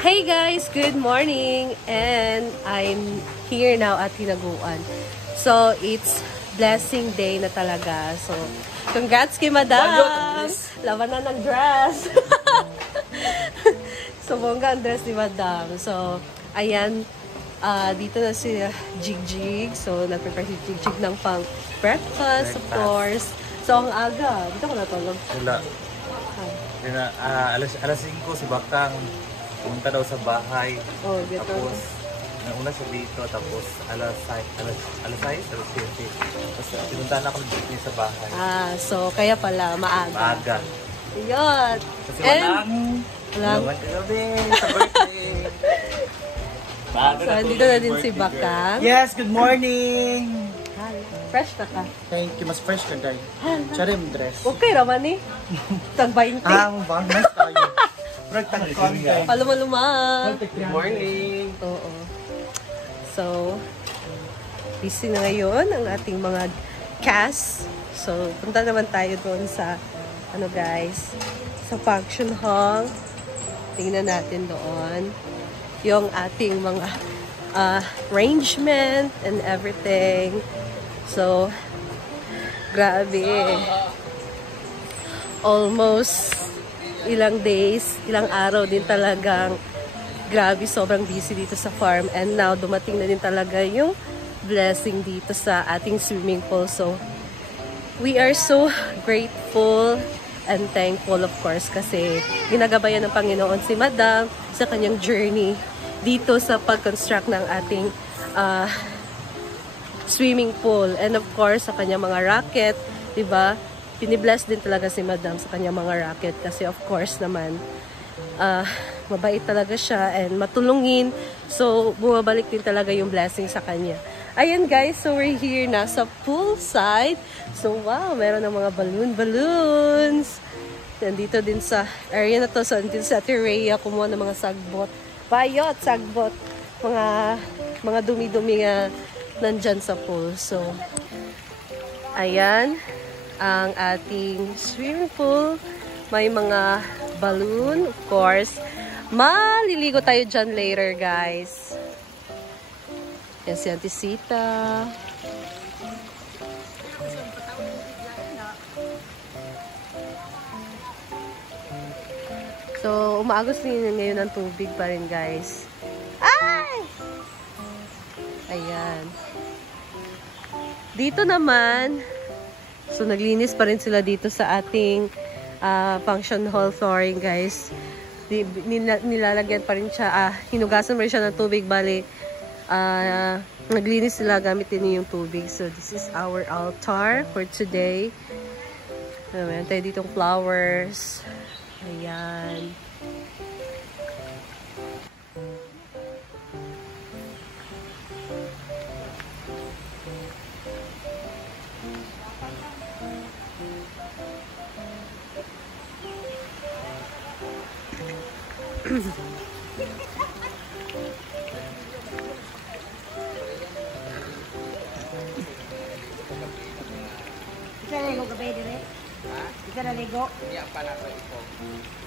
Hey guys, good morning, and I'm here now at Hinaguan. So it's blessing day na talaga. So congrats kay Madam. Laban na ng dress. So bongga ang dress ni Madam. So ayan, dito na si Jigjig. So nag-prepare si Jigjig ng pang breakfast, of course. So ang aga, dito ko natulog. Wala. Alas 5 si Bakang pumunta daw sa bahay. Oh, dito. Tapos nauna siya dito, tapos alas 7. Tapos pinuntahan ako niya sa bahay. So kaya pala maaga. Maaga. Yun. Kasi walang kagabi sa birthday. Maaga So dito na din si Bakang. Yes, good morning! Fresh na ka. Thank you, mas fresh ka guys. Charim dress. Okay naman eh. Tag 20. Bangmas tayo. Tag-con guys. Paluma-luma. Good morning! Oo. So, busy na ngayon ang ating mga cast. So, punta naman tayo doon sa, guys, sa function hall. Tingnan natin doon yung ating mga arrangement and everything. So, grabe. Almost ilang days, ilang araw din talagang grabe, sobrang busy dito sa farm. And now, dumating na din talaga yung blessing dito sa ating swimming pool. So, we are so grateful and thankful, of course, kasi ginagabayan ng Panginoon si Madam sa kanyang journey dito sa pag-construct ng ating swimming pool. And of course, sa kanyang mga racket, diba? Pinibless din talaga si Madam sa kanyang mga racket kasi of course naman, mabait talaga siya and matulungin. So, bumabalik din talaga yung blessing sa kanya. Ayan guys, so we're here na sa poolside. So wow, meron ng mga balloons. Nandito din sa area na to. So, nandito sa Ate Rhea, kumuha ng mga sagbot. Bayot, sagbot. Mga dumi-dumi nga nandyan sa pool. So, ayan ang ating swimming pool. May mga balloon, of course. Maliligo tayo dyan later, guys. Yan si Auntie Sita. So, umaagos din ngayon ang tubig pa rin, guys. Ay! Ayan. Dito naman, so naglinis pa rin sila dito sa ating function hall flooring, guys. Nilalagyan pa rin siya, hinugasan pa rin siya ng tubig, bali. Naglinis sila gamit din yung tubig. So this is our altar for today. Meron tayo ditong flowers. Ayan. Bisa naligo gabi dire? Ha? Bisa naligo? Iya pa na ko.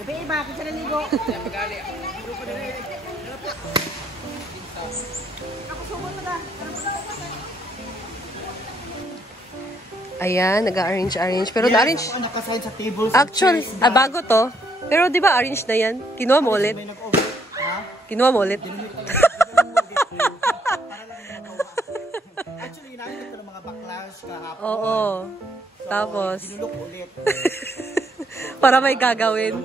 Gabi ba bisa naligo? Iya magali. Grupo dire. Ako sumon na. Ayan, nag-arrange. Pero Yes, na-arrange. nakasign sa table. Actually, bago to. Pero di ba arrange na yan? Kinuha mo ulit? Kinuha mo ulit? Actually, nakita ko ng mga backlash kahapon. Oo. So, Tapos, dinulok ulit. para may gagawin.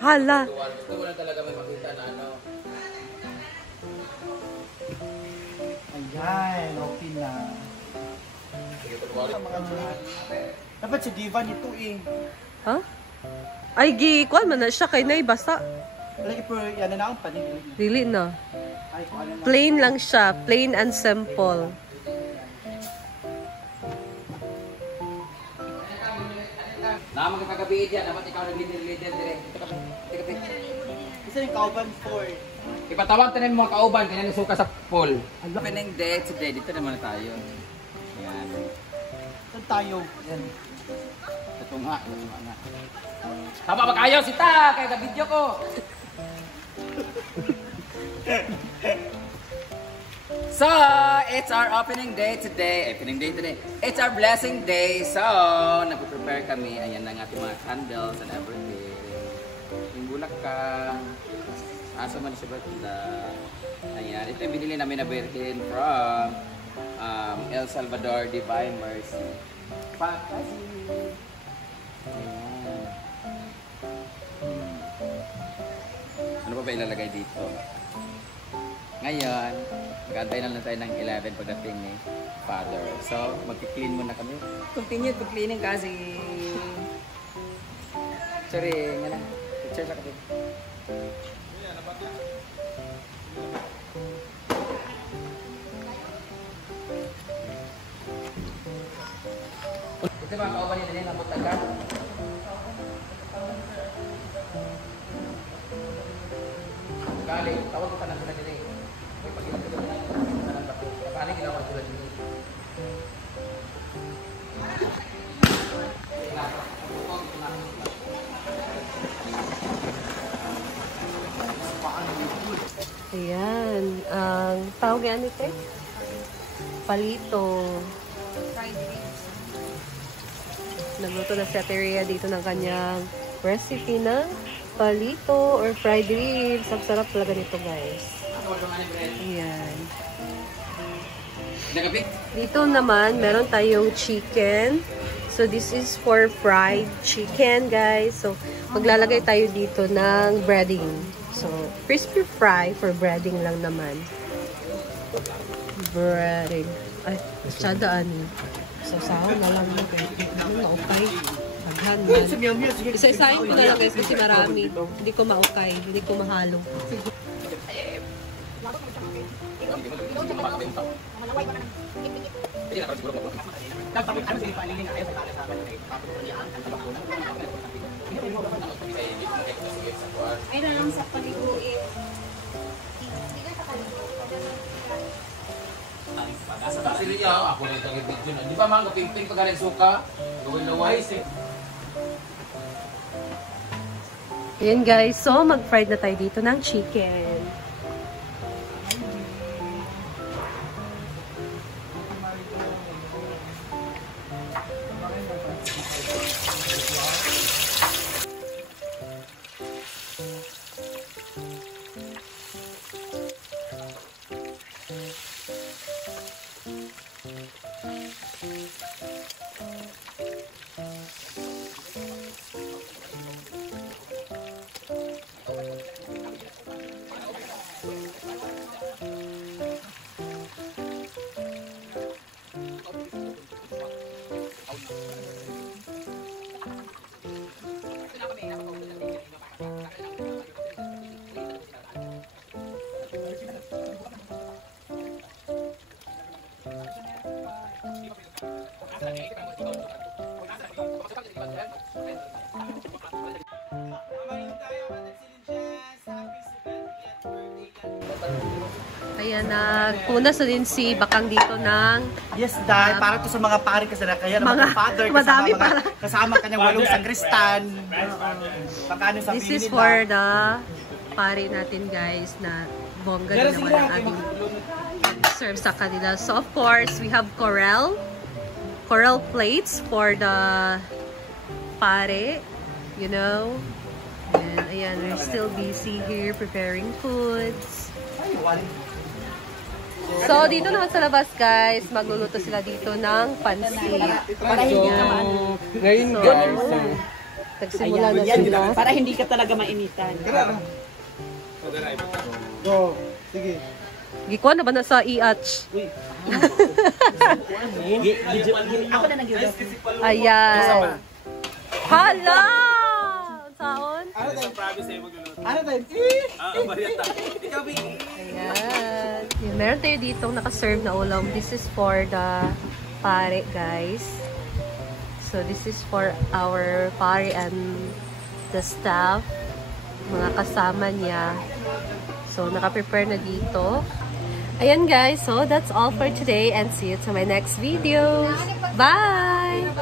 Hala. Gusto ko lang talaga may makita na ano. Ayan, okay na. Dapat si Diva nito eh. Ha? Ay, gikuan man na siya kay Nay basta. Lagi po, yan na ang paningin. Dili na. Ay, kung ano na. Plain lang siya. Plain and simple. Naman ka kagabi diyan, dapat ikaw nag-leader dire. Isa yung kauban for. Ipatawag tayo ng mga kauban kanya nasuka sa pool. Opening day today, dito naman tayo. Yan. Saan tayo? Yan. Dito Ito nga. Tama ba kayo, sita? Kaya ka-video ko. So, it's our opening day today. It's our blessing day. So, nag-prepare kami. Ayan ang ating mga candles and everything. Yung bulakan. Aso man siya ba? Ayan. Ito yung binili namin na birkin from El Salvador Divine Mercy. Pakasi. Ayan. Ano pa ba ilalagay dito? Ngayon, mag-antay na lang tayo ng 11 pagdating ni Father. So, mag-clean muna kami. Continue to cleaning kasi. Sorry, nga lang. Picture sa kapit. Ito mga kauban nila na butagan. Galing, tawag ko pa lang sila nila. Paano ginawa sila dito? Ayan. Ang tawag yan ito? Palito. Nagluto na si Ate Rhea dito ng kanyang recipe na palito or fried ribs. Ang sarap talaga nito, guys. Ayan. Dito naman, meron tayong chicken. So, this is for fried chicken, guys. So, maglalagay tayo dito ng breading. So, crispy fry for breading lang naman. Breading. Ay, masyadaan. So, sahon na lang. Maukay. Aghan man. Isa-isahin ko na lang, guys, kasi marami. Hindi ko maukay. Hindi ko mahalo. Ay na lang sa paliguin. Sili niya, ako na itong video na. Di ba mga kaping-ping pag galing suka? Gawin na wise eh. Ayan, guys. So, mag-fried na tayo dito ng chicken. Ayan, nagpunas na din si Bakang dito ng Yes, dahil para to sa mga pari kasi na kaya naman Mga- ang father madami kasama, para. kasama kanyang walong sakristan. Pakano sa This is Pilipinas. for the pare natin, guys, na bongga din naman ang ating serve sa kanila. So, of course, we have coral plates for the pare, you know. And ayan, we're still busy here preparing foods. So, dito naman sa labas, guys, magluluto sila dito ng pansit. Ngayon So, guys, nagsimula na sila. Para hindi ka talaga mainitan. Go. Sige. Gikuha na ba na sa i-atch? Ako na nag-give. Ayan. Hala! Saon? Ano tayo? Ayan. Yung meron tayo dito naka-serve na ulam. This is for the pare, guys. So, this is for our pare and the staff. Mga kasama niya. So, naka-prepare na dito. Ayan, guys. So, that's all for today and see you to my next videos. Bye!